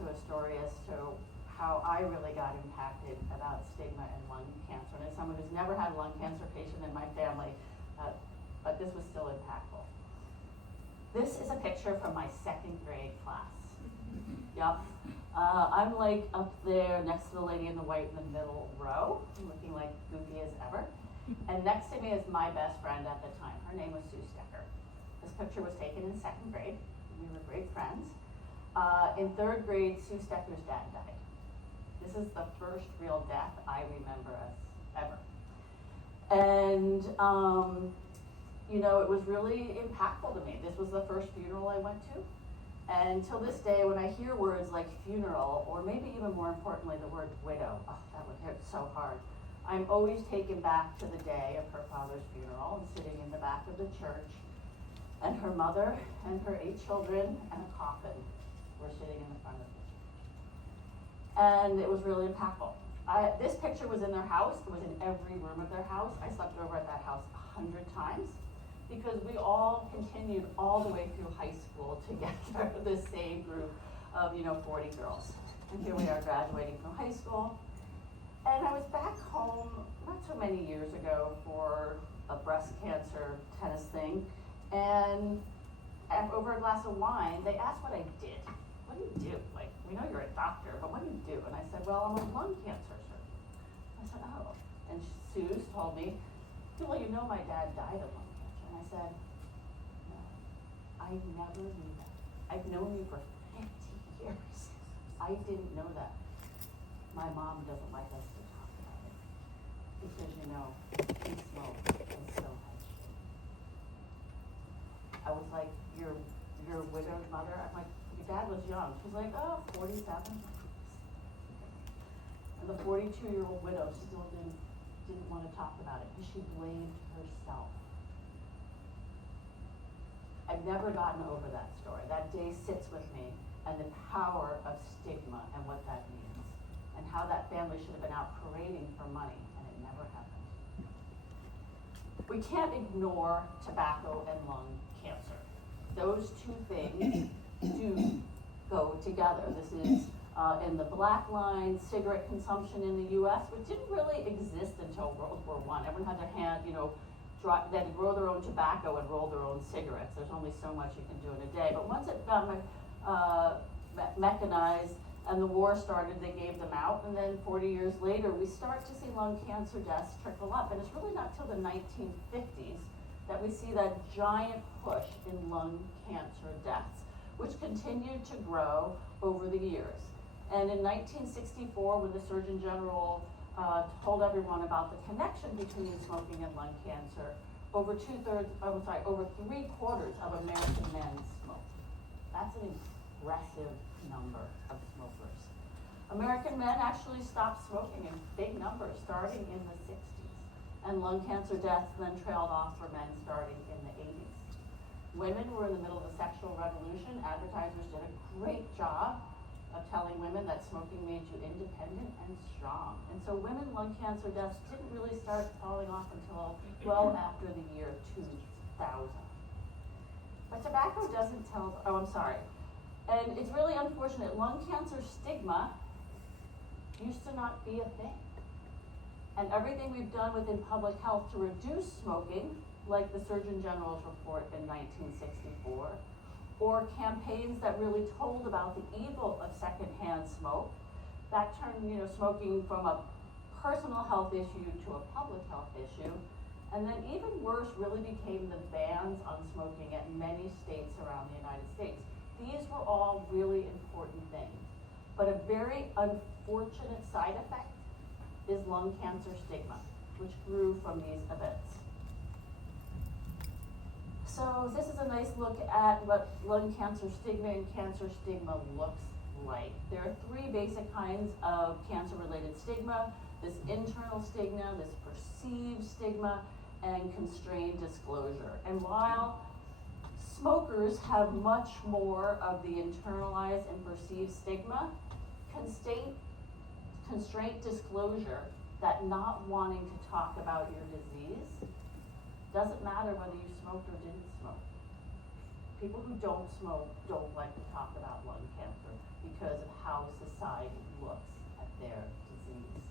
to a story as to how I really got impacted about stigma and lung cancer. And as someone who's never had a lung cancer patient in my family, but this was still impactful. This is a picture from my second grade class. Yep. I'm like up there next to the lady in the white in the middle row, looking like goofy as ever. And next to me is my best friend at the time. Her name was Sue Stecker. This picture was taken in second grade. We were great friends. In third grade, Sue Stecker's dad died. This is the first real death I remember ever. And, you know, it was really impactful to me. This was the first funeral I went to. And till this day, when I hear words like funeral, or maybe even more importantly, the word widow, oh, that would hit so hard. I'm always taken back to the day of her father's funeral and sitting in the back of the church, and her mother and her 8 children and a coffin were sitting in the front of the church. And it was really impactful. This picture was in their house. It was in every room of their house. I slept over at that house 100 times. Because we all continued all the way through high school together, the same group of, 40 girls. And here we are graduating from high school. And I was back home not so many years ago for a breast cancer tennis thing. And over a glass of wine, they asked what I did. What do you do? Like, we know you're a doctor, but what do you do? And I said, well, I'm a lung cancer surgeon. I said, oh. And Sue told me, well, you know my dad died of lung cancer. And I said, no, I never knew that. I've known you for 50 years. I didn't know that. My mom doesn't like us to talk about it because, we smoke and so much. I was like, your widowed mother? I'm like, your dad was young. She's like, oh, 47. And the 42-year-old widow still didn't want to talk about it because she blamed herself. I've never gotten over that story. That day sits with me, and the power of stigma and what that means, and how that family should have been out parading for money, and it never happened. We can't ignore tobacco and lung cancer. Those two things do go together. This is in the black line, cigarette consumption in the US, which didn't really exist until World War I. Everyone had their hand, they had to grow their own tobacco and roll their own cigarettes. There's only so much you can do in a day. But once it got mechanized and the war started, they gave them out. And then 40 years later, we start to see lung cancer deaths trickle up. And it's really not till the 1950s that we see that giant push in lung cancer deaths, which continued to grow over the years. And in 1964, when the Surgeon General told everyone about the connection between smoking and lung cancer, over 3/4 of American men smoke. That's an impressive number of smokers. American men actually stopped smoking in big numbers starting in the 60s. And lung cancer deaths then trailed off for men starting in the 80s. Women were in the middle of the sexual revolution. Advertisers did a great job of telling women that smoking made you independent and strong. And so women lung cancer deaths didn't really start falling off until well after the year 2000. But tobacco doesn't tell, and it's really unfortunate. Lung cancer stigma used to not be a thing. And everything we've done within public health to reduce smoking, like the Surgeon General's report in 1964, or campaigns that really told about the evil of secondhand smoke, that turned, smoking from a personal health issue to a public health issue. And then even worse really became the bans on smoking at many states around the United States. These were all really important things. But a very unfortunate side effect is lung cancer stigma, which grew from these events. So this is a nice look at what lung cancer stigma and cancer stigma looks like. There are 3 basic kinds of cancer-related stigma: this internal stigma, this perceived stigma, and constrained disclosure. And while smokers have much more of the internalized and perceived stigma, constraint disclosure, that not wanting to talk about your disease, doesn't matter whether you smoked or didn't smoke. People who don't smoke don't like to talk about lung cancer. because of how society looks at their disease.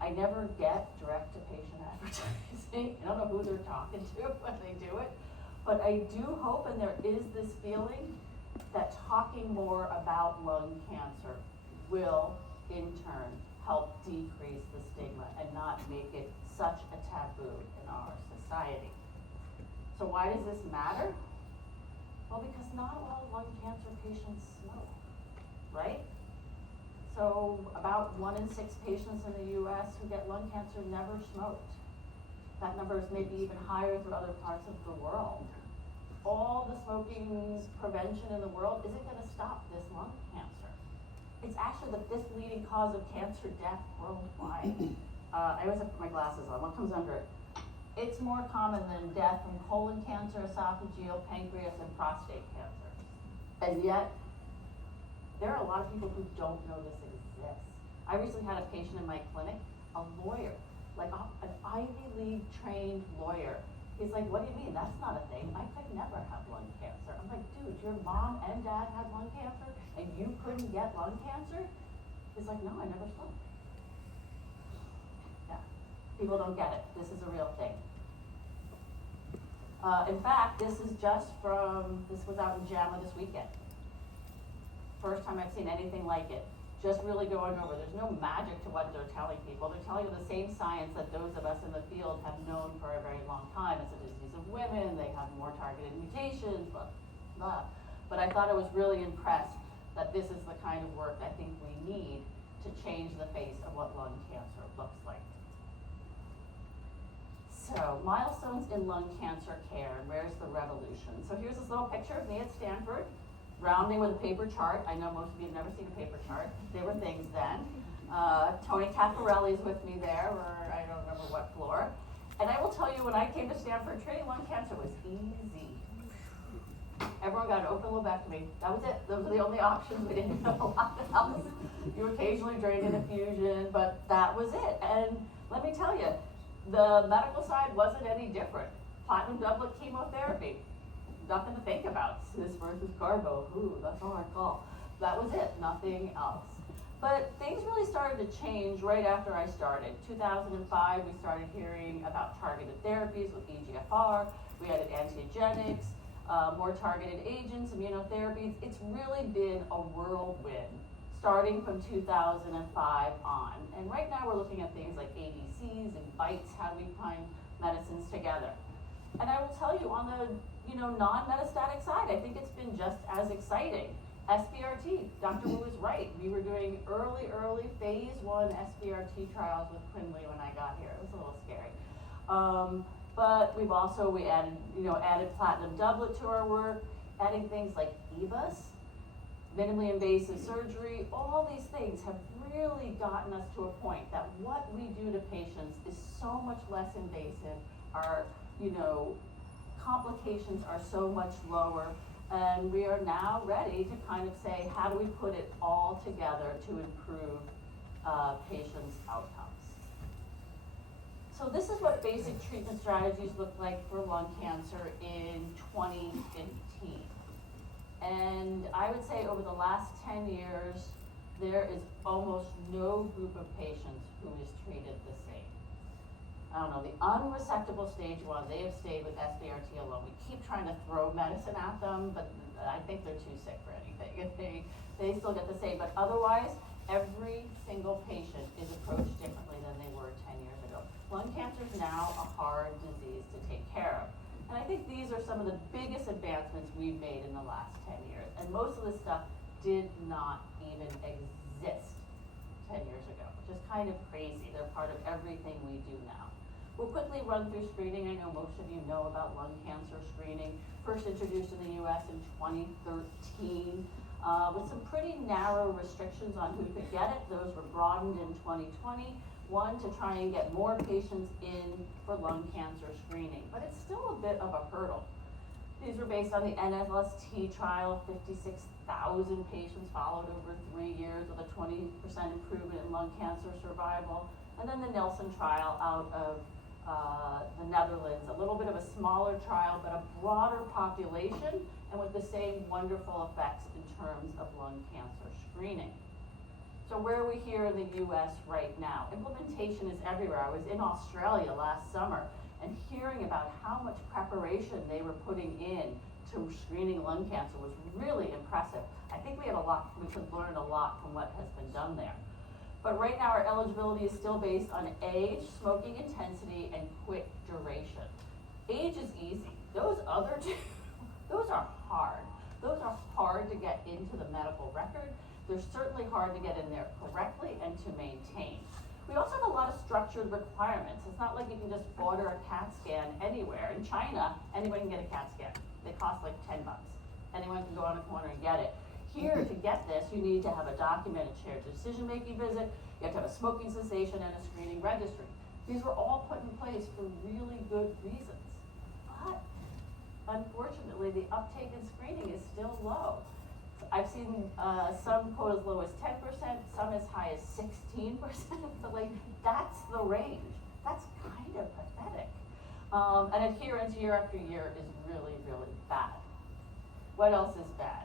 I never get direct-to-patient advertising. I don't know who they're talking to when they do it, but I do hope, and there is this feeling, that talking more about lung cancer will, in turn, help decrease the stigma and not make it such a taboo in our society. So why does this matter? Well, because not all lung cancer patients smoke, right? So about 1 in 6 patients in the US who get lung cancer never smoked. That number is maybe even higher through other parts of the world. All the smoking prevention in the world isn't gonna stop this lung cancer. It's actually the 5th leading cause of cancer death worldwide. I always have to put my glasses on. What comes under it? It's more common than death from colon cancer, esophageal, pancreas, and prostate cancer. And yet, there are a lot of people who don't know this exists. I recently had a patient in my clinic, a lawyer, like an Ivy League trained lawyer. He's like, what do you mean? That's not a thing. I could never have lung cancer. I'm like, dude, your mom and dad had lung cancer and you couldn't get lung cancer? He's like, no, I never smoked. Yeah, people don't get it. This is a real thing. In fact, this was out in JAMA this weekend. First time I've seen anything like it. Just really going over, there's no magic to what they're telling people. They're telling you the same science that those of us in the field have known for a very long time. It's a disease of women, they have more targeted mutations, blah, blah. But I thought I was really impressed that this is the kind of work I think we need to change the face of what lung cancer looks like. So, milestones in lung cancer care, and where's the revolution? So here's this little picture of me at Stanford, rounding with a paper chart. I know most of you have never seen a paper chart. There were things then. Tony Caffarelli is with me there, or I don't remember what floor. And I will tell you, when I came to Stanford, treating lung cancer was easy. Everyone got an open lobectomy. That was it. Those were the only options. We didn't have a lot else. You occasionally drained an infusion, but that was it. And let me tell you, the medical side wasn't any different. Platinum doublet chemotherapy. Nothing to think about. Cis versus carbo. Ooh, that's a hard call. That was it. Nothing else. But things really started to change right after I started. 2005, we started hearing about targeted therapies with EGFR. We added antiogenics, more targeted agents, immunotherapies. It's really been a whirlwind starting from 2005 on. And right now we're looking at things like ADCs and BiTEs, how do we find medicines together. And I will tell you, on the non-metastatic side, I think it's been just as exciting. SBRT, Dr. Wu is right. We were doing early phase 1 SBRT trials with Quinley when I got here. It was a little scary. But we added platinum doublet to our work, adding things like EVAs, minimally invasive surgery. All these things have really gotten us to a point that what we do to patients is so much less invasive. Our complications are so much lower, and we are now ready to kind of say, how do we put it all together to improve patients' outcomes? So this is what basic treatment strategies look like for lung cancer in 2015. And I would say over the last 10 years, there is almost no group of patients who is treated the same. I don't know, the unresectable stage 1, they have stayed with SBRT alone. We keep trying to throw medicine at them, but I think they're too sick for anything. They still get the same, but otherwise, every single patient is approached differently than they were 10 years ago. Lung cancer is now a hard disease to take care of. And I think these are some of the biggest advancements we've made in the last 10 years. And most of this stuff did not even exist 10 years ago, which is kind of crazy. They're part of everything we do now. We'll quickly run through screening. I know most of you know about lung cancer screening. First introduced in the US in 2013 with some pretty narrow restrictions on who could get it. Those were broadened in 2020. One, to try and get more patients in for lung cancer screening, but it's still a bit of a hurdle. These were based on the NLST trial, 56,000 patients followed over 3 years with a 20% improvement in lung cancer survival, and then the Nelson trial out of the Netherlands, a little bit of a smaller trial, but a broader population, and with the same wonderful effects in terms of lung cancer screening. So where are we here in the US right now? Implementation is everywhere. I was in Australia last summer and hearing about how much preparation they were putting in to screening lung cancer was really impressive. I think we could learn a lot from what has been done there. But right now our eligibility is still based on age, smoking intensity, and quick duration. Age is easy. Those other two, those are hard. Those are hard to get into the medical record. They're certainly hard to get in there correctly and to maintain. We also have a lot of structured requirements. It's not like you can just order a CAT scan anywhere. In China, anyone can get a CAT scan. They cost like $10. Anyone can go on a corner and get it. Here, to get this, you need to have a documented shared decision-making visit. You have to have a smoking cessation and a screening registry. These were all put in place for really good reasons. But unfortunately, the uptake in screening is still low. I've seen some quote as low as 10%, some as high as 16%. But like, that's the range. That's kind of pathetic. And adherence year after year is really, really bad. What else is bad?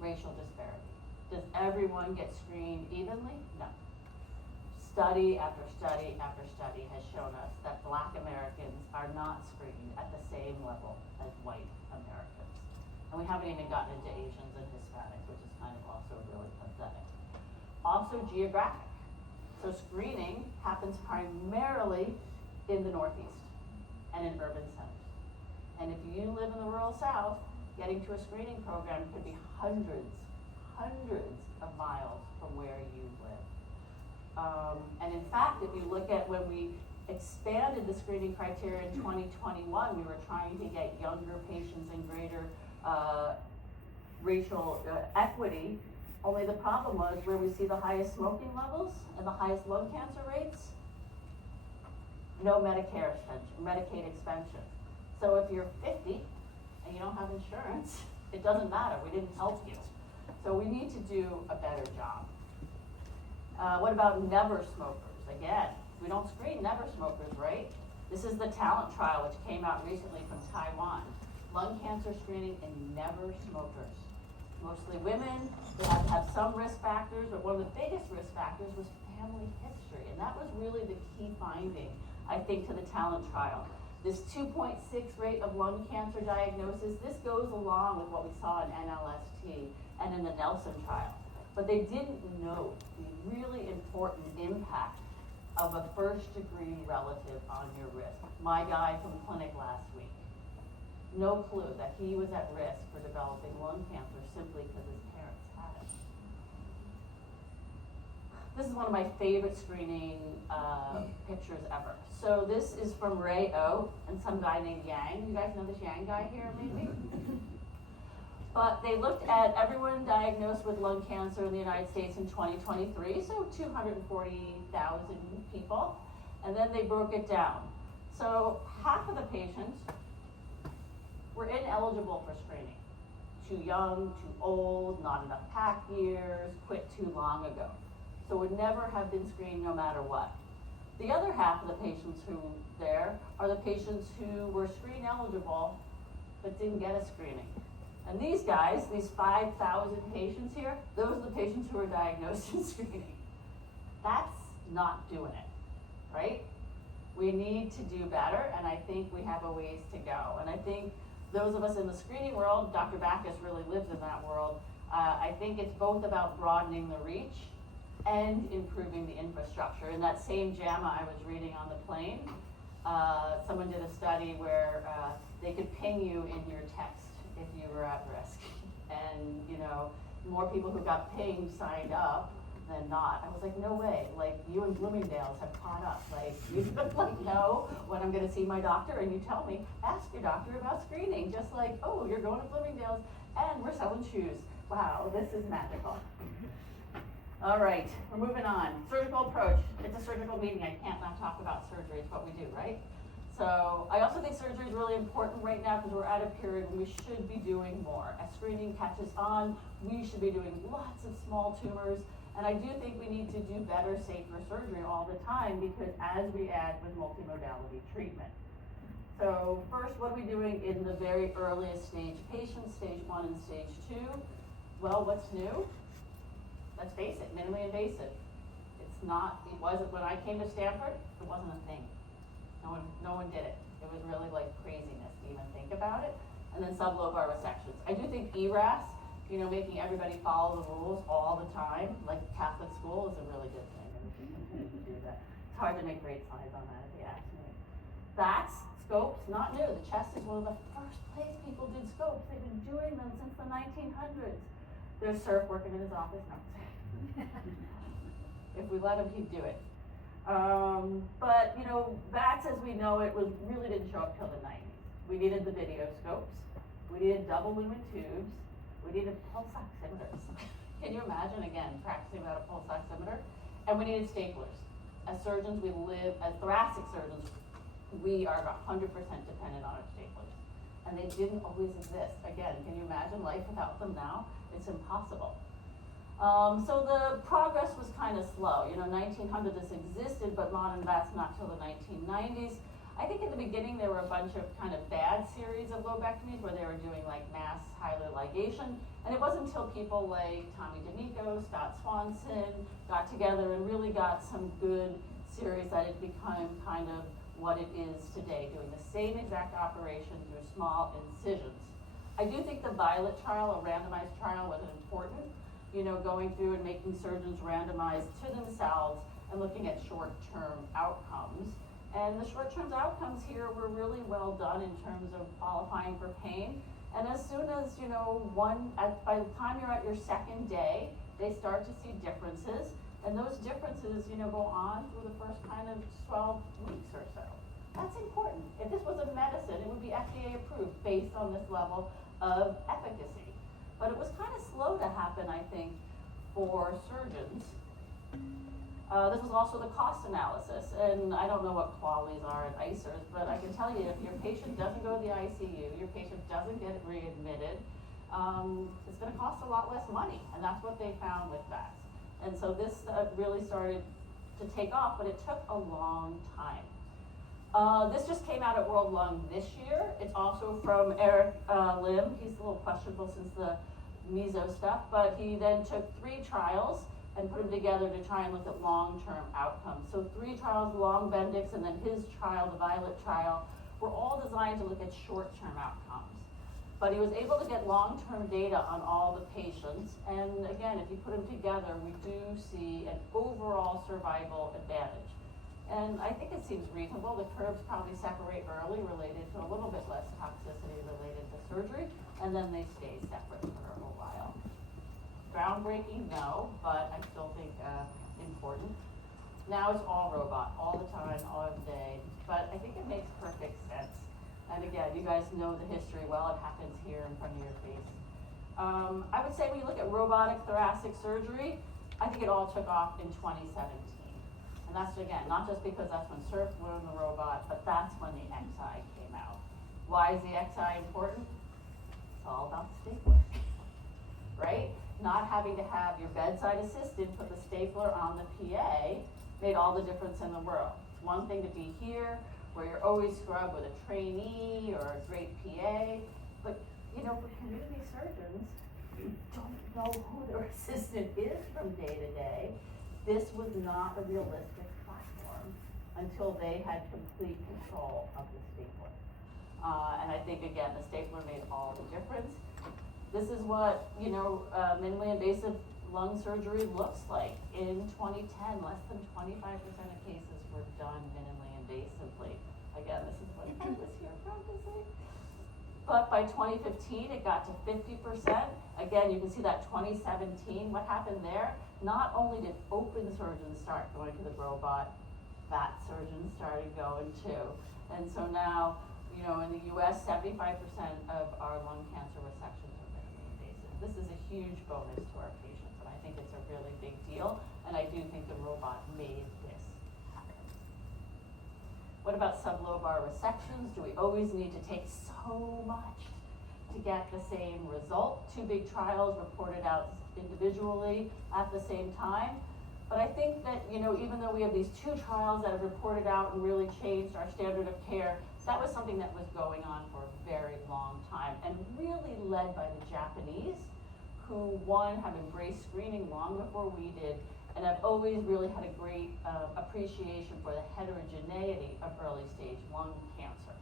Racial disparity. Does everyone get screened evenly? No. Study after study after study has shown us that Black Americans are not screened at the same level as white Americans. And we haven't even gotten into Asians and Hispanics, which is kind of also really pathetic. Also geographic. So screening happens primarily in the Northeast and in urban centers. And if you live in the rural South, getting to a screening program could be hundreds of miles from where you live. And in fact, if you look at when we expanded the screening criteria in 2021, we were trying to get younger patients and greater racial equity. Only the problem was where we see the highest smoking levels and the highest lung cancer rates, no Medicaid expansion. So if you're 50 and you don't have insurance, it doesn't matter, we didn't help you. So we need to do a better job. What about never smokers? Again, we don't screen never smokers, right? This is the TALENT trial, which came out recently from Taiwan. Lung cancer screening in never smokers. Mostly women, they have to have some risk factors, but one of the biggest risk factors was family history. And that was really the key finding, I think, to the TALENT trial. This 2.6 rate of lung cancer diagnosis, this goes along with what we saw in NLST and in the Nelson trial. But they didn't note the really important impact of a first-degree relative on your risk. My guy from clinic last week, no clue that he was at risk for developing lung cancer simply because his parents had it. This is one of my favorite screening pictures ever. So this is from Ray O and some guy named Yang. You guys know this Yang guy here, maybe? But they looked at everyone diagnosed with lung cancer in the United States in 2023, so 240,000 people, and then they broke it down. So half of the patients were ineligible for screening. Too young, too old, not enough pack years, quit too long ago. So would never have been screened no matter what. The other half of the patients who there are the patients who were screen eligible but didn't get a screening. And these guys, these 5,000 patients here, those are the patients who were diagnosed in screening. That's not doing it, right? We need to do better, and I think we have a ways to go. And I think those of us in the screening world, Dr. Backus really lives in that world, I think it's both about broadening the reach and improving the infrastructure. In that same JAMA I was reading on the plane, someone did a study where they could ping you in your text if you were at risk. And, you know, more people who got pinged signed up than not. I was like, no way, like you and Bloomingdale's have caught up. Like you like know when I'm gonna see my doctor and you tell me, ask your doctor about screening. Just like, oh, you're going to Bloomingdale's and we're selling shoes. Wow, this is magical. All right, we're moving on. Surgical approach. It's a surgical meeting. I can't not talk about surgery. It's what we do, right? So I also think surgery is really important right now because we're at a period when we should be doing more. As screening catches on, we should be doing lots of small tumors And I do think we need to do better, safer surgery all the time, because as we add with multimodality treatment. So first, what are we doing in the very earliest stage patients, stage 1 and stage 2? Well, what's new? Let's face it, minimally invasive. It wasn't, when I came to Stanford, it wasn't a thing. No one did it. It was really like craziness to even think about it. And then sublobar resections. I do think ERAS, making everybody follow the rules all the time, like Catholic school, is a really good thing. And we should continue to do that. It's hard to make great slides on that if you ask me. That's scopes, not new. The chest is one of the first place people did scopes. They've been doing them since the 1900s. There's Surf working in his office. No. If we let him, he'd do it. But VATS as we know it really didn't show up till the 90s. We needed the video scopes. We needed double lumen tubes. We needed pulse oximeters. Can you imagine, again, practicing without a pulse oximeter? And we needed staplers. As surgeons, as thoracic surgeons, we are 100% dependent on our staplers. And they didn't always exist. Again, can you imagine life without them now? It's impossible. So the progress was kind of slow. 1900 this existed, but modern VATS not till the 1990s. I think in the beginning there were a bunch of kind of bad series of lobectomies where they were doing like mass hilar ligation, and it wasn't until people like Tommy D'Amico, Scott Swanson got together and really got some good series that it became kind of what it is today, doing the same exact operation through small incisions. I do think the Violet trial, a randomized trial, was important. Going through and making surgeons randomize to themselves and looking at short-term outcomes. And the short-term outcomes here were really well done in terms of qualifying for pain. And as soon as, by the time you're at your second day, they start to see differences. And those differences, go on through the first kind of 12 weeks or so. That's important. If this was a medicine, it would be FDA approved based on this level of efficacy. But it was kind of slow to happen, I think, for surgeons. This was also the cost analysis, and I don't know what qualities are at ICERs, but I can tell you if your patient doesn't go to the ICU, your patient doesn't get readmitted, it's going to cost a lot less money, and that's what they found with that. And so this really started to take off, but it took a long time. This just came out at World Lung this year. It's also from Eric Lim. He's a little questionable since the meso stuff, but he then took 3 trials and put them together to try and look at long-term outcomes. So 3 trials, long Bendix, and then his trial, the Violet trial, were all designed to look at short-term outcomes. But he was able to get long-term data on all the patients, and again, if you put them together, we do see an overall survival advantage. And I think it seems reasonable. The curves probably separate early, related to a little bit less toxicity related to surgery, and then they stay separate for a little while. Groundbreaking, no, but I still think important. Now it's all robot, all the time, all day, but I think it makes perfect sense. And again, you guys know the history well. It happens here in front of your face. I would say when you look at robotic thoracic surgery, I think it all took off in 2017. And that's, again, not just because that's when Surf learned the robot, but that's when the XI came out. Why is the XI important? It's all about the stapler, right? Not having to have your bedside assistant put the stapler on the PA made all the difference in the world. It's one thing to be here, where you're always scrubbed with a trainee or a great PA, but for community surgeons who don't know who their assistant is from day to day, this was not a realistic platform until they had complete control of the stapler. And I think, again, the stapler made all the difference. This is what, minimally invasive lung surgery looks like. In 2010, less than 25% of cases were done minimally invasively. Again, this is when I was here practicing. But by 2015, it got to 50%. Again, you can see that 2017, what happened there? Not only did open surgeons start going to the robot, VAT surgeons started going too. And so now, in the US, 75% of our lung cancer resections are minimally invasive. This is a huge bonus to our patients, and I think it's a really big deal, and I do think the robot made this happen. What about sublobar resections? Do we always need to take so much? to get the same result. 2 big trials reported out individually at the same time. But I think that, you know, even though we have these 2 trials that have reported out and really changed our standard of care, that was something that was going on for a very long time and really led by the Japanese, who, one, have embraced screening long before we did, and have always really had a great appreciation for the heterogeneity of early stage lung cancer.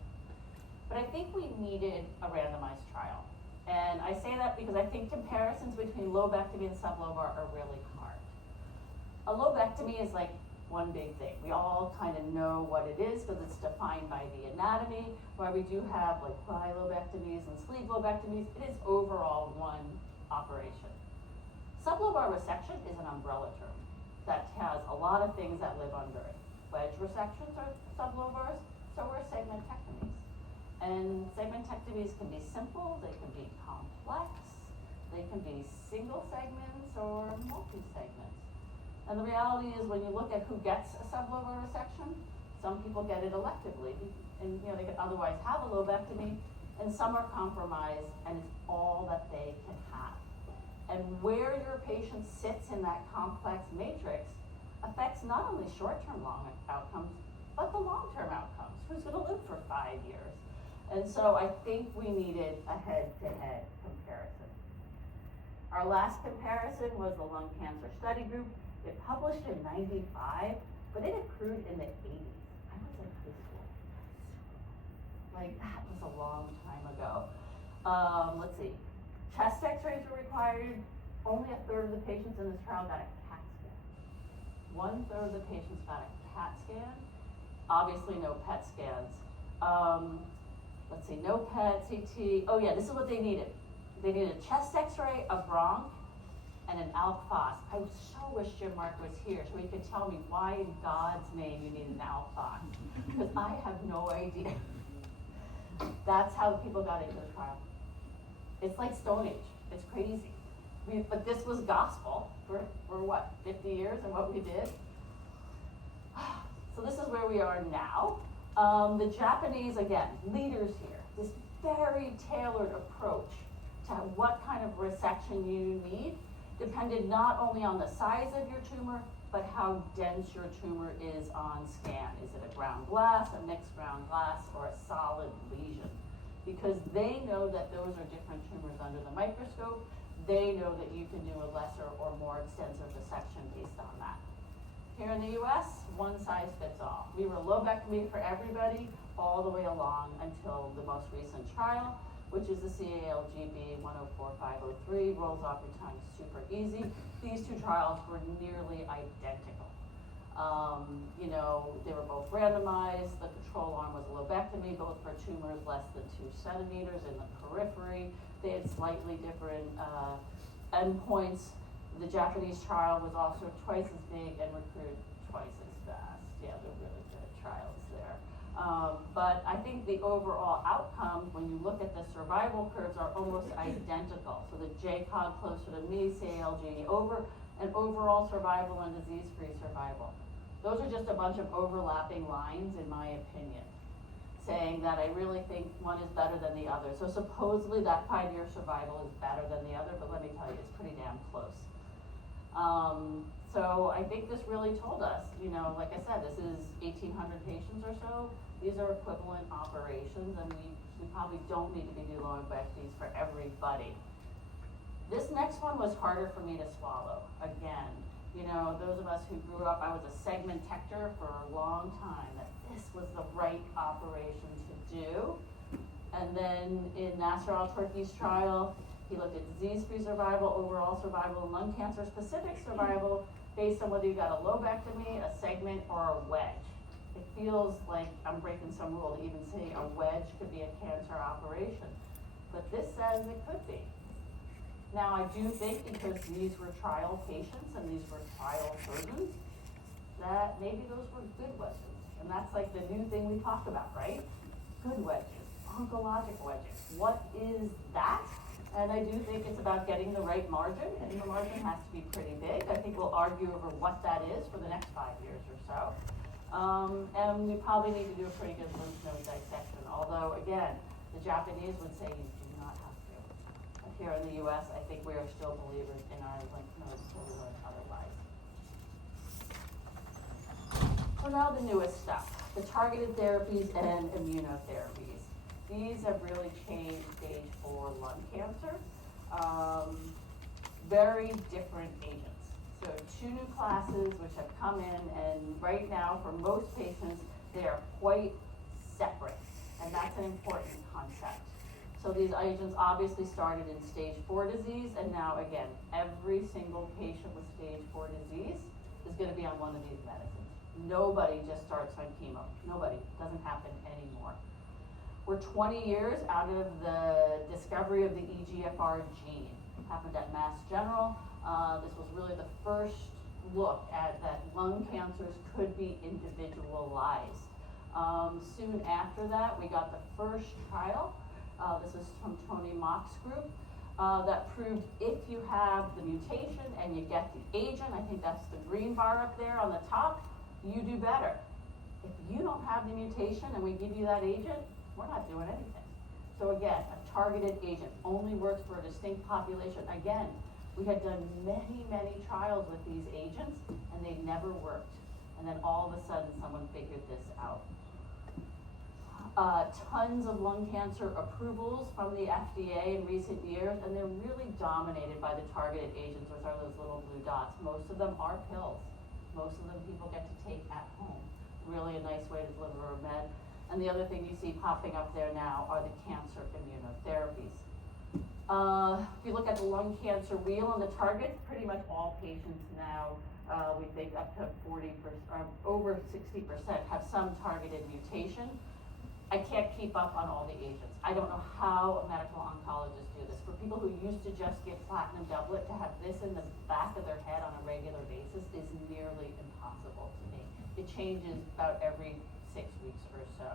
But I think we needed a randomized trial. And I say that because I think comparisons between lobectomy and sublobar are really hard. A lobectomy is like one big thing. We all kind of know what it is because it's defined by the anatomy. While we do have like bilobectomies and sleeve lobectomies, it is overall one operation. Sublobar resection is an umbrella term that has a lot of things that live under it. Wedge resections are sublobars, so are segmentectomies. And segmentectomies can be simple, they can be complex, they can be single segments or multi-segments. And the reality is when you look at who gets a sublobar resection, some people get it electively, and you know they could otherwise have a lobectomy, and some are compromised, and it's all that they can have. And where your patient sits in that complex matrix affects not only short-term long outcomes, but the long-term outcomes. Who's gonna live for 5 years? And so I think we needed a head-to-head comparison. Our last comparison was the lung cancer study group. It published in '95, but it accrued in the '80s. I was in high school. Like, that was a long time ago. Let's see. Chest x-rays were required. Only 1/3 of the patients in this trial got a CAT scan. 1/3 of the patients got a CAT scan. Obviously no PET scans. Let's see, no PET, CT. Oh yeah, this is what they needed. They needed a chest x-ray, a bronch, and an alk-phos. I so wish Jim Mark was here so he could tell me why in God's name you need an alk-phos. Because I have no idea. That's how people got into the trial. It's like Stone Age. It's crazy. But this was gospel for what, 50 years and what we did? So this is where we are now. The Japanese, again, leaders here, this very tailored approach to what kind of resection you need depended not only on the size of your tumor, but how dense your tumor is on scan. Is it a ground glass, a mixed ground glass, or a solid lesion? Because they know that those are different tumors under the microscope. They know that you can do a lesser or more extensive resection based on that. Here in the US, one size fits all. We were lobectomy for everybody all the way along until the most recent trial, which is the CALGB 104503, rolls off your tongue super easy. These 2 trials were nearly identical. You know, they were both randomized. The control arm was a lobectomy, both for tumors less than 2 centimeters in the periphery. They had slightly different endpoints. The Japanese trial was also twice as big and recruited twice as fast. Yeah, they're really good trials there. But I think the overall outcomes, when you look at the survival curves, are almost identical. So the JCOG closer to me, CALG and overall survival and disease-free survival. Those are just a bunch of overlapping lines, in my opinion, saying that I really think one is better than the other. So supposedly that 5-year survival is better than the other, but let me tell you, it's pretty damn close. So I think this really told us, you know, like I said, this is 1,800 patients or so. These are equivalent operations, and we probably don't need to be doing lobectomies for everybody. This next one was harder for me to swallow. Again, you know, those of us who grew up, I was a segmentector for a long time, that this was the right operation to do. And then in Nasser Al-Turki's trial, he looked at disease-free survival, overall survival, and lung cancer-specific survival based on whether you got a lobectomy, a segment, or a wedge. It feels like I'm breaking some rule to even say a wedge could be a cancer operation. But this says it could be. Now, I do think because these were trial patients and these were trial surgeons, that maybe those were good wedges. And that's like the new thing we talk about, right? Good wedges, oncologic wedges. What is that? And I do think it's about getting the right margin, and the margin has to be pretty big. I think we'll argue over what that is for the next 5 years or so. And we probably need to do a pretty good lymph node dissection. Although, again, the Japanese would say you do not have to here in the US, I think we are still believers in our lymph nodes until we learn otherwise. So now the newest stuff, the targeted therapies and immunotherapies. These have really changed stage 4 lung cancer. Very different agents. So 2 new classes which have come in, and right now for most patients, they are quite separate, and that's an important concept. So these agents obviously started in stage 4 disease, and now again, every single patient with stage 4 disease is gonna be on one of these medicines. Nobody just starts on chemo. Nobody. Doesn't happen anymore. We're 20 years out of the discovery of the EGFR gene. It happened at Mass General. This was really the first look at that lung cancers could be individualized. Soon after that, we got the first trial. This is from Tony Mock's group, that proved if you have the mutation and you get the agent, I think that's the green bar up there on the top, you do better. If you don't have the mutation and we give you that agent, we're not doing anything. So again, a targeted agent only works for a distinct population. Again, we had done many, many trials with these agents and they never worked. And then all of a sudden someone figured this out. Tons of lung cancer approvals from the FDA in recent years, and they're really dominated by the targeted agents, which are those little blue dots. Most of them are pills. Most of them people get to take at home. Really a nice way to deliver a med. And the other thing you see popping up there now are the cancer immunotherapies. If you look at the lung cancer wheel and the target, pretty much all patients now, we think up to 40%, or over 60% have some targeted mutation. I can't keep up on all the agents. I don't know how a medical oncologist do this. For people who used to just give platinum doublet, to have this in the back of their head on a regular basis is nearly impossible to me. It changes about every 6 weeks or so.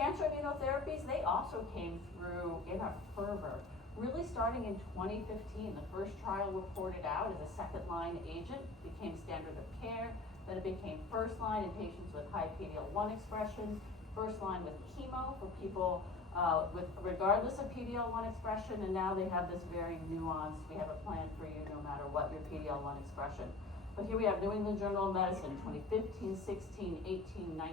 Cancer immunotherapies, they also came through in a fervor. Really starting in 2015, the first trial reported out as a second-line agent, became standard of care, then it became first line in patients with high PD-L1 expression, first line with chemo for people with regardless of PD-L1 expression, and now they have this very nuanced, we have a plan for you no matter what your PD-L1 expression. But here we have New England Journal of Medicine, 2015, 16, 18, 19.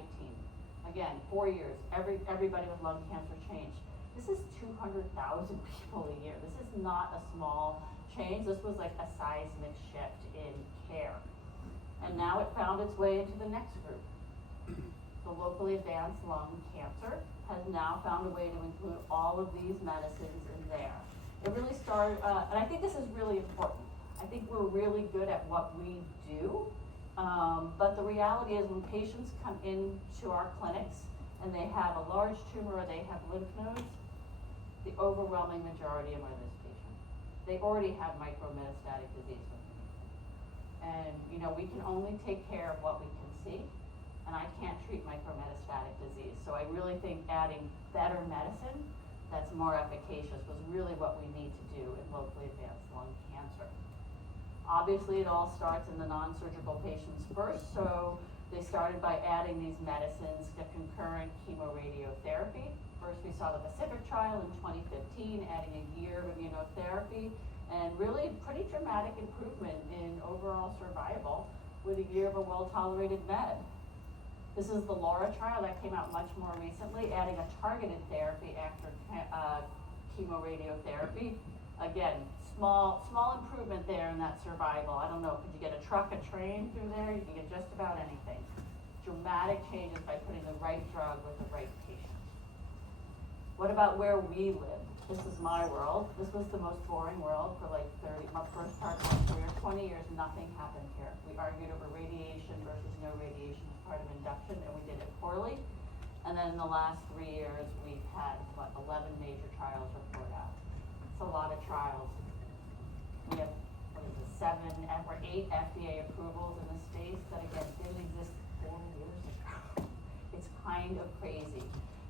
Again, 4 years, everybody with lung cancer changed. This is 200,000 people a year. This is not a small change. This was like a seismic shift in care. And now it found its way into the next group. The locally advanced lung cancer has now found a way to include all of these medicines in there. It really started, and I think this is really important. I think we're really good at what we do, but the reality is when patients come into our clinics and they have a large tumor or they have lymph nodes, the overwhelming majority of them are this patient. They already have micrometastatic disease. And we can only take care of what we can see, and I can't treat micrometastatic disease. So I really think adding better medicine that's more efficacious was really what we need to do in locally advanced lung cancer. Obviously, it all starts in the non-surgical patients first, so they started by adding these medicines to concurrent chemoradiotherapy. First, we saw the Pacific trial in 2015, adding a year of immunotherapy, and really pretty dramatic improvement in overall survival with a year of a well-tolerated med. This is the LAURA trial that came out much more recently, adding a targeted therapy after chemoradiotherapy. Again, small improvement there in that survival. I don't know, could you get a truck, a train through there? You can get just about anything. Dramatic changes by putting the right drug with the right patient. What about where we live? This is my world. This was the most boring world for like my first part of my career. 20 years, nothing happened here. We argued over radiation versus no radiation as part of induction, and we did it poorly. And then in the last 3 years, we've had, 11 major trials report out. It's a lot of trials. We have, 7 or 8 FDA approvals in the space that, again, didn't exist 4 years ago. It's kind of crazy.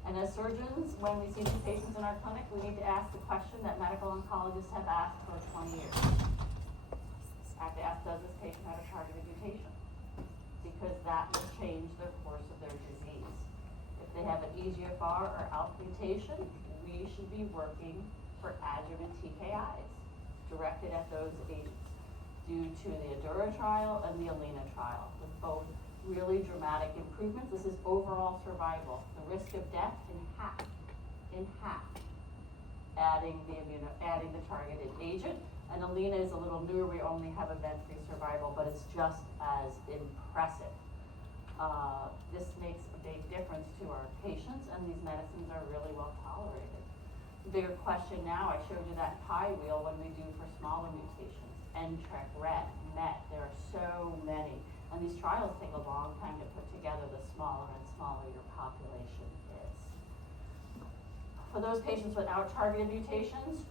And as surgeons, when we see these patients in our clinic, we need to ask the question that medical oncologists have asked for 20 years. I have to ask, does this patient have a targeted mutation? Because that will change the course of their disease. If they have an EGFR or ALK mutation, we should be working for adjuvant TKIs directed at those agents due to the ADURA trial and the ALINA trial, with both really dramatic improvements. This is overall survival, the risk of death in half, adding the targeted agent. And ALINA is a little newer, we only have event-free survival, but it's just as impressive. This makes a big difference to our patients, and these medicines are really well tolerated. The bigger question now, I showed you that pie wheel when we do for smaller mutations, NTRK, RET, MET, there are so many. And these trials take a long time to put together, the smaller and smaller your population is. For those patients without targeted mutations,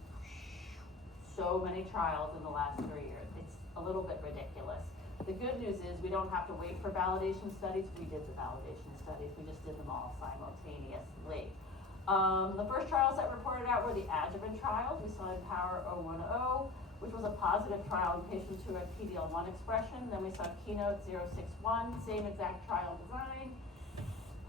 so many trials in the last 3 years. It's a little bit ridiculous. The good news is we don't have to wait for validation studies. We did the validation studies. We just did them all simultaneously. The first trials that reported out were the adjuvant trials. We saw Empower 010, which was a positive trial in patients who had PD-L1 expression. Then we saw Keynote 061, same exact trial design.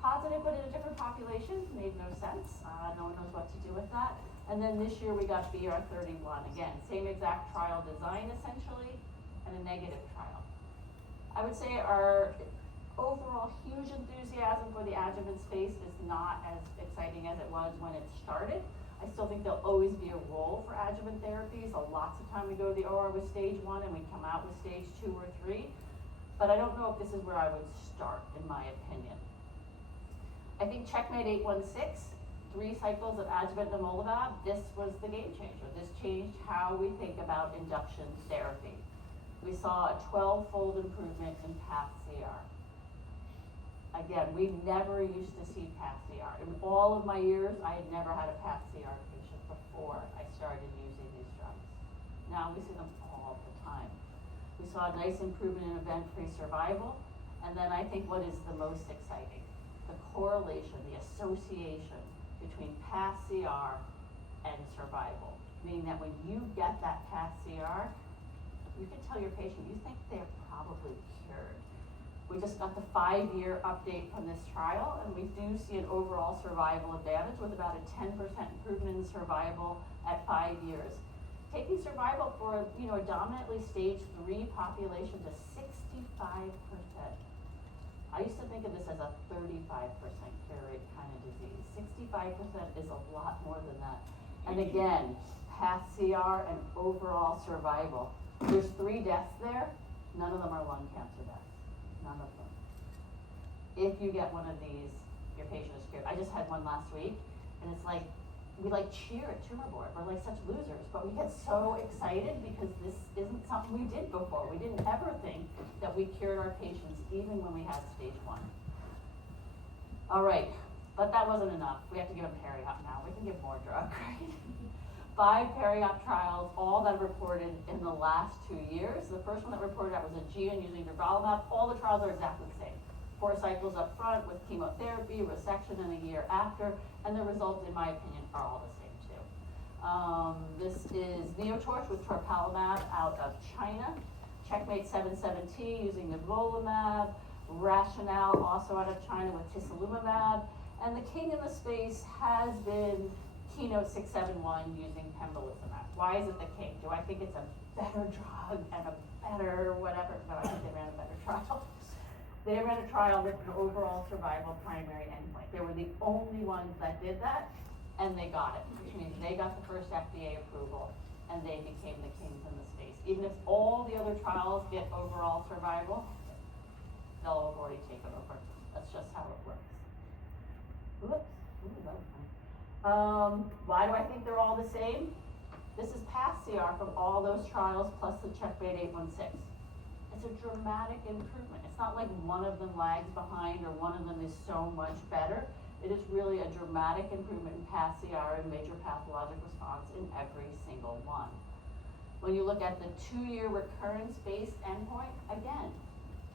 Positive, but in a different population, made no sense. No one knows what to do with that. And then this year we got BR31. Again, same exact trial design essentially, and a negative trial. I would say our overall huge enthusiasm for the adjuvant space is not as exciting as it was when it started. I still think there'll always be a role for adjuvant therapies. Lots of time we go to the OR with stage 1 and we come out with stage 2 or 3. But I don't know if this is where I would start, in my opinion. I think Checkmate 816, 3 cycles of adjuvant nivolumab, this was the game changer. This changed how we think about induction therapy. We saw a 12-fold improvement in path-CR. Again, we never used to see path-CR. In all of my years, I had never had a path-CR patient before I started using these drugs. Now we see them all the time. We saw a nice improvement in event-free survival, and then I think what is the most exciting, the correlation, the association between path-CR and survival, meaning that when you get that path-CR, you can tell your patient, you think they're probably cured. We just got the 5-year update from this trial, and we do see an overall survival advantage with about a 10% improvement in survival at 5 years. Taking survival for a dominantly stage 3 population to 65%. I used to think of this as a 35% cure rate kind of disease. 65% is a lot more than that. And again, path-CR and overall survival. There's 3 deaths there, none of them are lung cancer deaths, none of them. If you get one of these, your patient is cured. I just had one last week, and it's like, we cheer at tumor board, we're like such losers, but we get so excited because this isn't something we did before. We didn't ever think that we cured our patients even when we had stage 1. All right, but that wasn't enough. We have to give them peri-op now. We can give more drug, right? 5 peri-op trials, all that reported in the last 2 years. The first one that reported out was Aegean using durvalumab. All the trials are exactly the same. 4 cycles up front with chemotherapy, resection, and a year after, and the results, in my opinion, are all the same too. This is NeoTorch with toripalimab out of China. Checkmate 717 using nivolumab. Rationale also out of China with tislelumab. And the king in the space has been Keynote 671 using pembrolizumab. Why is it the king? Do I think it's a better drug and a better whatever? No, I think they ran a better trial. They ran a trial with an overall survival primary endpoint. They were the only ones that did that, and they got it, which means they got the first FDA approval, and they became the kings in the space. Even if all the other trials get overall survival, they'll have already taken over. That's just how it works. Whoops. Ooh, that was funny. Why do I think they're all the same? This is path-CR from all those trials plus the Checkmate 816. It's a dramatic improvement. It's not like one of them lags behind or one of them is so much better. It is really a dramatic improvement in path-CR and major pathologic response in every single one. When you look at the 2-year recurrence-based endpoint, again,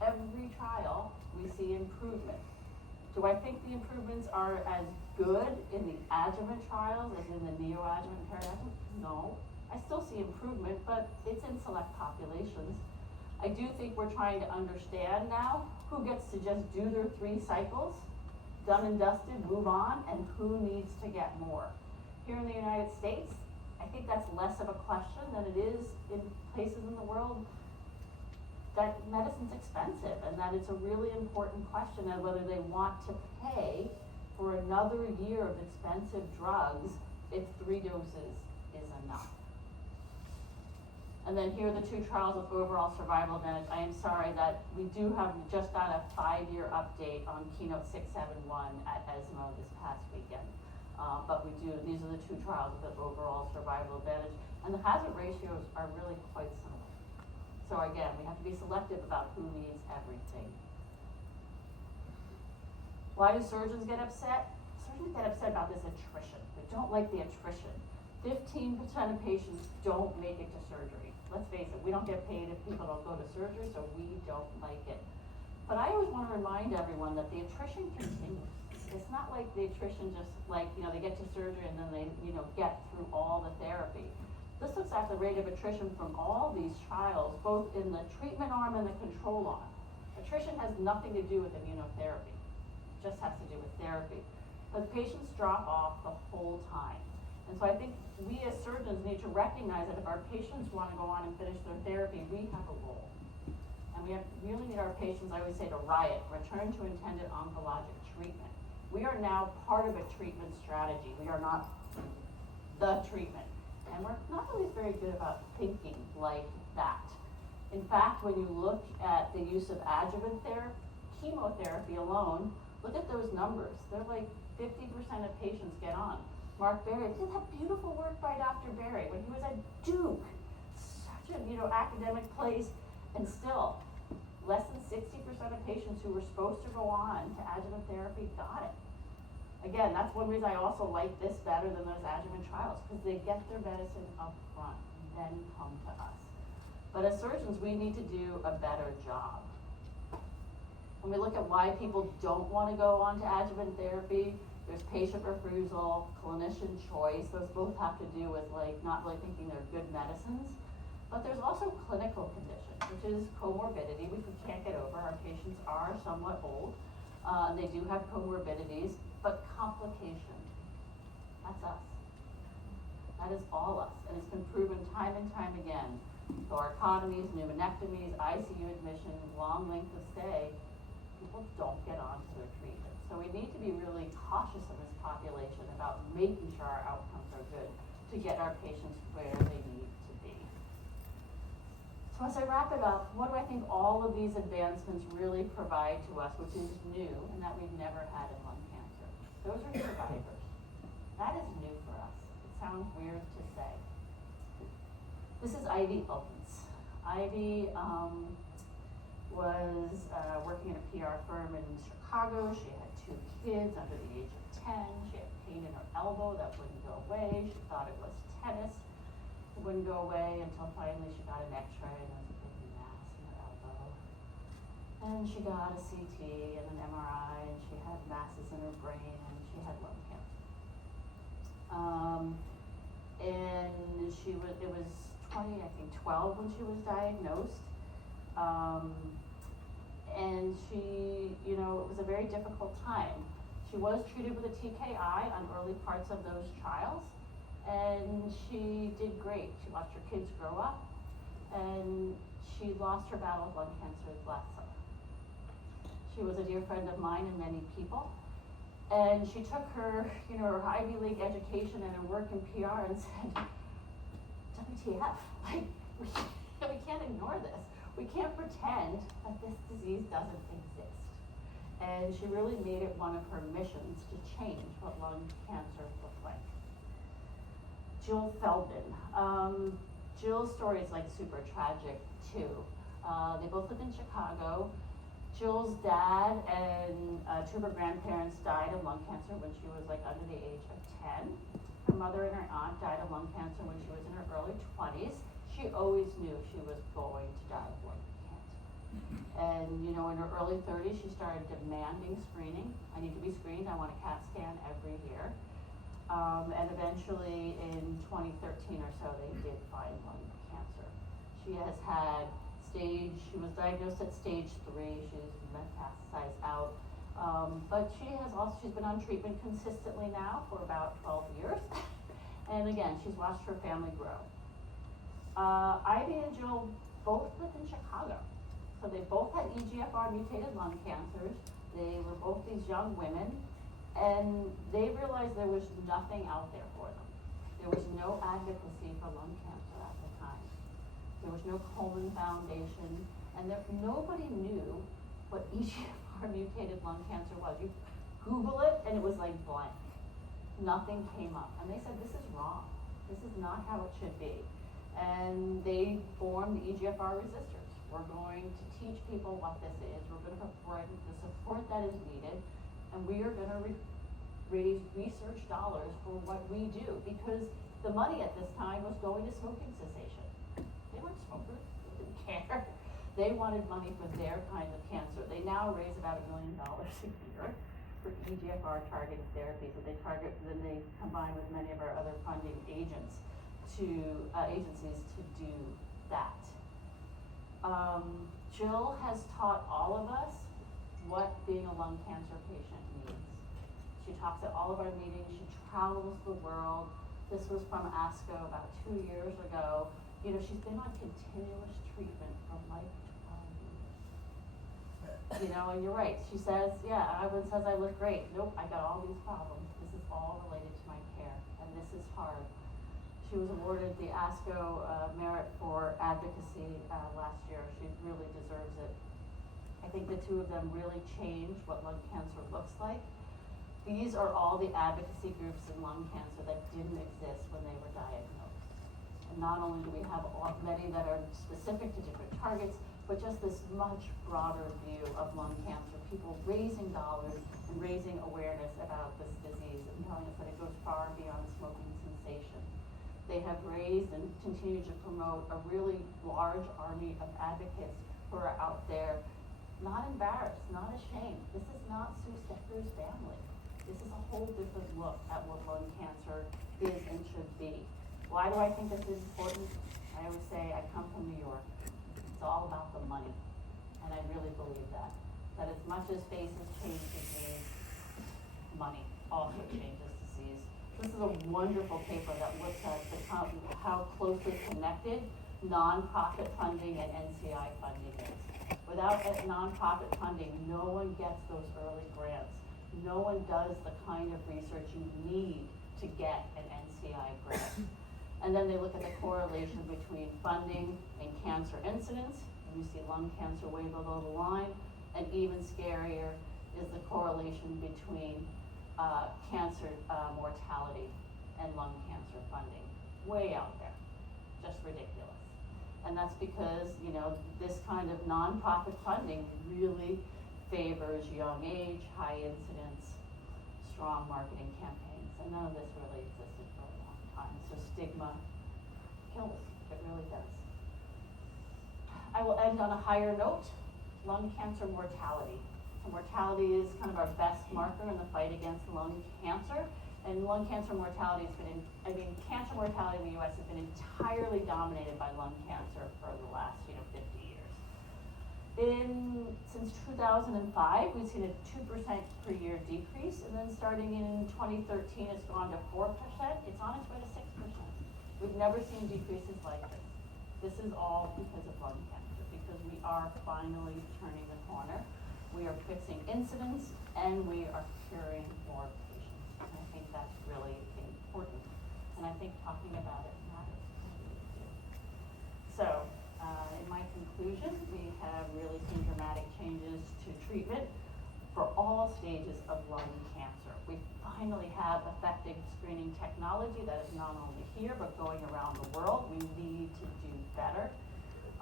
every trial we see improvement. Do I think the improvements are as good in the adjuvant trials as in the neoadjuvant and peri-adjuvant? No. I still see improvement, but it's in select populations. I do think we're trying to understand now who gets to just do their 3 cycles, done and dusted, move on, and who needs to get more. Here in the United States, I I think that's less of a question than it is in places in the world that medicine's expensive, and that it's a really important question of whether they want to pay for another year of expensive drugs if 3 doses is enough. And then here are the 2 trials of overall survival advantage. I am sorry that we do have just got a 5-year update on Keynote 671 at ESMO this past weekend. But these are the 2 trials of the overall survival advantage. And the hazard ratios are really quite similar. So again, we have to be selective about who needs everything. Why do surgeons get upset? Surgeons get upset about this attrition. They don't like the attrition. 15% of patients don't make it to surgery. Let's face it, we don't get paid if people don't go to surgery, so we don't like it. But I always want to remind everyone that the attrition continues. It's not like the attrition just like, they get to surgery and then they, get through all the therapy. This looks at the rate of attrition from all these trials, both in the treatment arm and the control arm. Attrition has nothing to do with immunotherapy. It just has to do with therapy. But patients drop off the whole time. And so I think we as surgeons need to recognize that if our patients want to go on and finish their therapy, we have a role. And we really need our patients, I always say, to riot, return to intended oncologic treatment. We are now part of a treatment strategy. We are not the treatment. And we're not always very good about thinking like that. In fact, when you look at the use of adjuvant therapy, chemotherapy alone, look at those numbers. They're like 50% of patients get on. Mark Berry, look at that beautiful work by Dr. Berry when he was at Duke, such a academic place, and still less than 60% of patients who were supposed to go on to adjuvant therapy got it. Again, that's one reason I also like this better than those adjuvant trials, because they get their medicine up front and then come to us. But as surgeons, we need to do a better job. When we look at why people don't want to go on to adjuvant therapy, there's patient refusal, clinician choice. Those both have to do with not really thinking they're good medicines. But there's also clinical condition, which is comorbidity, which we can't get over. Our patients are somewhat old. They do have comorbidities, but complication, that's us. That is all us, and it's been proven time and time again. Thoracotomies, pneumonectomies, ICU admissions, long length of stay, people don't get on to their treatment. So we need to be really cautious in this population about making sure our outcomes are good to get our patients where they need to be. So as I wrap it up, what do I think all of these advancements really provide to us, which is new and that we've never had in lung cancer? Those are survivors. That is new for us. It sounds weird to say. This is Ivy Elkins. Ivy was working in a PR firm in Chicago. She had 2 kids under the age of 10. She had pain in her elbow that wouldn't go away. She thought it was tennis. It wouldn't go away until finally she got an x-ray and there was a big mass in her elbow. And she got a CT and an MRI, and she had masses in her brain, and she had lung cancer. And it was 2012 when she was diagnosed. And she, it was a very difficult time. She was treated with a TKI on early parts of those trials, and she did great. She watched her kids grow up, and she lost her battle with lung cancer last summer. She was a dear friend of mine and many people, and she took her, her Ivy League education and her work in PR and said, WTF, we can't ignore this. We can't pretend that this disease doesn't exist. And she really made it one of her missions to change what lung cancer looked like. Jill Feldman. Jill's story is super tragic too. They both lived in Chicago. Jill's dad and 2 of her grandparents died of lung cancer when she was under the age of 10. Her mother and her aunt died of lung cancer when she was in her early 20s. She always knew she was going to die of lung cancer. And in her early 30s, she started demanding screening. I need to be screened. I want a CAT scan every year. And eventually in 2013 or so, they did find lung cancer. She has had she was diagnosed at stage 3. She's metastasized out. But she's been on treatment consistently now for about 12 years. And again, she's watched her family grow. Ivy and Jill both lived in Chicago. So they both had EGFR mutated lung cancers. They were both these young women, and they realized there was nothing out there for them. There was no advocacy for lung cancer at the time. There was no Komen Foundation, and nobody knew what EGFR mutated lung cancer was. You Google it, and it was like blank. Nothing came up. And they said, this is wrong. This is not how it should be. And they formed the EGFR resistors. We're going to teach people what this is. We're going to provide the support that is needed, and we are going to raise research dollars for what we do, because the money at this time was going to smoking cessation. They weren't smokers, they didn't care. They wanted money for their kind of cancer. They now raise about $1 million a year for EGFR targeted therapy, so they combine with many of our other funding agencies to do that. Jill has taught all of us what being a lung cancer patient means. She talks at all of our meetings, she travels the world. This was from ASCO about 2 years ago. You know, she's been on continuous treatment for like 12 years. You know, and you're right, she says, yeah, everyone says I look great. Nope, I got all these problems. This is all related to my care, and this is hard. She was awarded the ASCO Merit for Advocacy last year. She really deserves it. I think the two of them really changed what lung cancer looks like. These are all the advocacy groups in lung cancer that didn't exist when they were diagnosed. And not only do we have many that are specific to different targets, but just this much broader view of lung cancer, people raising dollars and raising awareness about this disease and telling us that it goes far beyond smoking cessation. They have raised and continue to promote a really large army of advocates who are out there, not embarrassed, not ashamed. This is not Sue Stecker's family. This is a whole different look at what lung cancer is and should be. Why do I think this is important? I always say I come from New York. It's all about the money, and I really believe that. That as much as faces change disease, money also changes disease. This is a wonderful paper that looks at how closely connected nonprofit funding and NCI funding is. Without nonprofit funding, no one gets those early grants. No one does the kind of research you need to get an NCI grant. And then they look at the correlation between funding and cancer incidence. And you see lung cancer way below the line. And even scarier is the correlation between cancer mortality and lung cancer funding. Way out there, just ridiculous. And that's because, you know, this kind of nonprofit funding really favors young age, high incidence, strong marketing campaigns, and none of this really existed for a long time. So stigma kills, it really does. I will end on a higher note, lung cancer mortality. So mortality is kind of our best marker in the fight against lung cancer. And lung cancer mortality has been, cancer mortality in the US has been entirely dominated by lung cancer for the last, 50 years. Since 2005, we've seen a 2% per year decrease, and then starting in 2013, it's gone to 4%. It's on its way to 6%. We've never seen decreases like this. This is all because of lung cancer, because we are finally turning the corner. We are fixing incidence, and we are curing more patients. And I think that's really important. And I think talking about it matters. So, in my conclusion, we have really seen dramatic changes to treatment for all stages of lung cancer. We finally have effective screening technology that is not only here, but going around the world. We need to do better.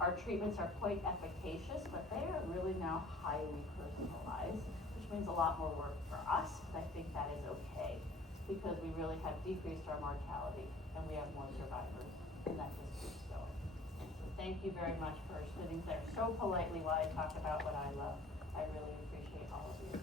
Our treatments are quite efficacious, but they are really now highly personalized, which means a lot more work for us, but I think that is okay, because we really have decreased our mortality, and we have more survivors, and that just keeps going. So thank you very much for sitting there so politely while I talk about what I love. I really appreciate all of you.